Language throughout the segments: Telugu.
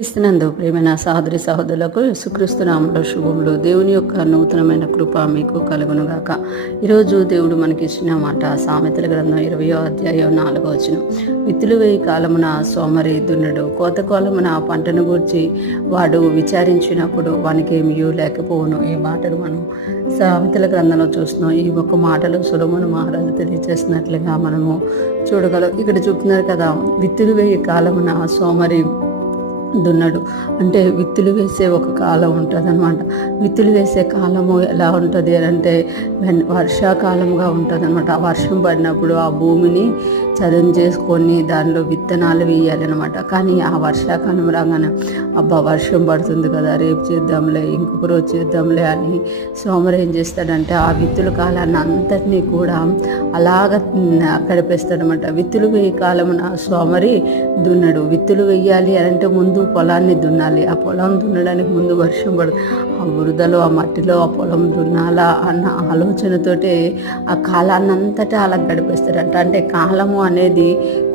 క్రీస్తునందు ప్రియమైన సహోదరి సహోదరులకు యేసుక్రీస్తు నామములో శుభములు. దేవుని యొక్క నూతనమైన కృప మీకు కలుగునుగాక. ఈరోజు దేవుడు మనకి ఇచ్చిన మాట సామెతల గ్రంథం 20వ అధ్యాయం 4వ వచనం. విత్తులు వేయి కాలమున సోమరి దున్నుడు, కోత కాలమున పంటను గూర్చి వాడు విచారించినప్పుడు వానికేమీ లేకపోవును. ఈ మాటలు మనం సామెతల గ్రంథంలో చూస్తున్నాం. ఈ ఒక్క మాటలు సొలొమోను మహారాజు తెలియజేసినట్లుగా మనము చూడగలం. ఇక్కడ చూపుతున్నారు కదా, విత్తులు వేయి కాలమున సోమరి దున్నడు అంటే విత్తులు వేసే ఒక కాలం ఉంటుంది అనమాట. విత్తులు వేసే కాలము ఎలా ఉంటుంది అంటే వర్షాకాలంగా ఉంటుంది అనమాట. ఆ వర్షం పడినప్పుడు ఆ భూమిని చదును చేసుకొని దానిలో విత్తనాలు వేయాలి అనమాట. కానీ ఆ వర్షాకాలం రాగానే అబ్బా వర్షం పడుతుంది కదా, రేపు చేద్దాంలే, ఇంకొక రోజు చేద్దాంలే అని సోమరు ఏం చేస్తాడంటే ఆ విత్తుల కాలాన్ని అంతటినీ కూడా అలాగ గడిపేస్తాడనమాట. విత్తులు వేయి కాలమున సోమరి దున్నడు. విత్తులు వేయాలి అంటే ముందు పొలాన్ని దున్నాలి. ఆ పొలం దున్నడానికి ముందు వర్షం పడుతుంది. ఆ బురదలో ఆ మట్టిలో ఆ పొలం దున్నాలా అన్న ఆలోచనతోటే ఆ కాలాన్ని అంతటా అలా గడిపేస్తాడంట. అంటే కాలము అనేది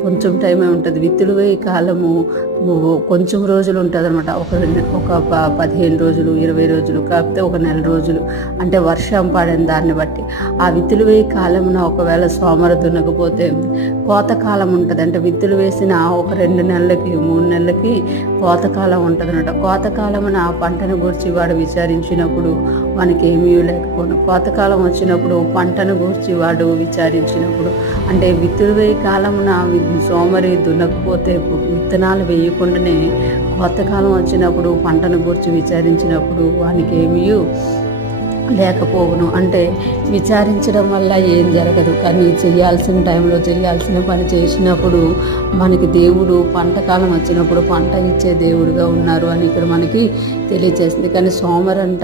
కొంచెం టైమే ఉంటుంది. విత్తులు వేయి కాలము కొంచెం రోజులు ఉంటుంది అనమాట. ఒక 15 రోజులు 20 రోజులు కాకపోతే ఒక నెల రోజులు, అంటే వర్షం పడిన దాన్ని బట్టి. ఆ విత్తులు వేయి కాలమున ఒకవేళ సోమర దున్నకపోతే కోతకాలం ఉంటుంది. అంటే విత్తులు వేసిన ఒక 2 నెలలకి 3 నెలలకి కోతకాలం ఉంటుంది అనమాట. కోతకాలమున ఆ పంటను గూర్చి వాడు విచారించినప్పుడు మనకి ఏమీ లేకపోను. కోతకాలం వచ్చినప్పుడు పంటను గూర్చి వాడు విచారించినప్పుడు, అంటే విత్తులు వేయి కాలమున సోమరి దున్నకపోతే విత్తనాలు వేయకుండానే కోతకాలం వచ్చినప్పుడు పంటను గూర్చి విచారించినప్పుడు వానికి ఏమీ లేకపోవును. అంటే విచారించడం వల్ల ఏం జరగదు, కానీ చేయాల్సిన టైంలో చేయాల్సిన పని చేసినప్పుడు మనకి దేవుడు పంట కాలం వచ్చినప్పుడు పంట ఇచ్చే దేవుడుగా ఉన్నారు అని ఇక్కడ మనకి తెలియజేస్తుంది. కానీ సోమరంట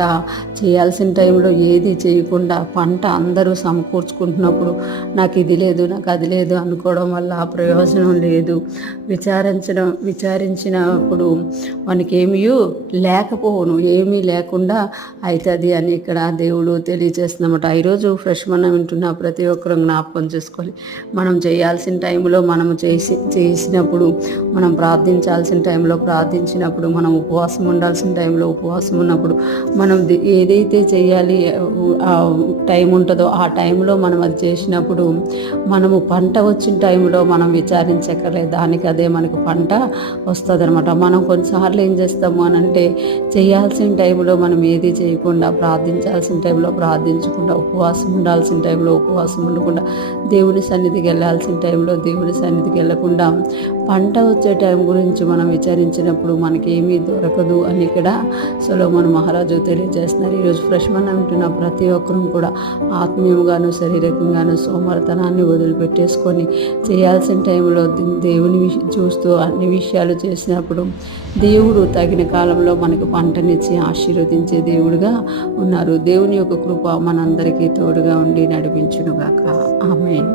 చేయాల్సిన టైంలో ఏది చేయకుండా పంట అందరూ సమకూర్చుకుంటున్నప్పుడు నాకు ఇది లేదు, నాకు అది లేదు అనుకోవడం వల్ల ప్రయోజనం లేదు. విచారించినప్పుడు మనకి ఏమీ లేకపోవును, ఏమీ లేకుండా అవుతుంది అని ఇక్కడ దేవుడు తెలియజేస్తున్నమాట. ఈరోజు ఫ్రెష్ మనం వింటున్న ప్రతి ఒక్కరూ జ్ఞాపకం చేసుకోవాలి. మనం చేయాల్సిన టైంలో మనము చేసినప్పుడు, మనం ప్రార్థించాల్సిన టైంలో ప్రార్థించినప్పుడు, మనం ఉపవాసం ఉండాల్సిన టైంలో ఉపవాసం ఉన్నప్పుడు, మనం ఏదైతే చేయాలి ఆ టైం ఉంటుందో ఆ టైంలో మనం అది చేసినప్పుడు, మనము పంట వచ్చిన టైంలో మనం విచారించక్కర్లేదు, దానికి అదే మనకు పంట వస్తుంది అనమాట. మనం కొన్నిసార్లు ఏం చేస్తాము అని అంటే చేయాల్సిన టైంలో మనం ఏది చేయకుండా, ప్రార్థించాల్సిన టైంలో ప్రార్థించకుండా, ఉపవాసం ఉండాల్సిన టైంలో ఉపవాసం ఉండకుండా, దేవుని సన్నిధికి వెళ్ళాల్సిన టైంలో దేవుని సన్నిధికి వెళ్ళకుండా పంట వచ్చే టైం గురించి మనం విచారించినప్పుడు మనకేమీ దొరకదు అని ఇక్కడ సొలొమోను మహారాజు తెలియజేస్తున్నారు. ఈరోజు ఫ్రెష్ మనం ఉంటున్న ప్రతి ఒక్కరూ కూడా ఆత్మీయంగాను శరీరకంగాను సోమరితనాన్ని వదిలిపెట్టేసుకొని చేయాల్సిన టైంలో దేవుని చూస్తూ అన్ని విషయాలు చేసినప్పుడు దేవుడు తగిన కాలంలో మనకు పంటనిచ్చి ఆశీర్వదించే దేవుడుగా ఉన్నారు. దేవుని యొక్క కృప మనందరికీ తోడుగా ఉండి నడిపించునుగాక. ఆమేన్.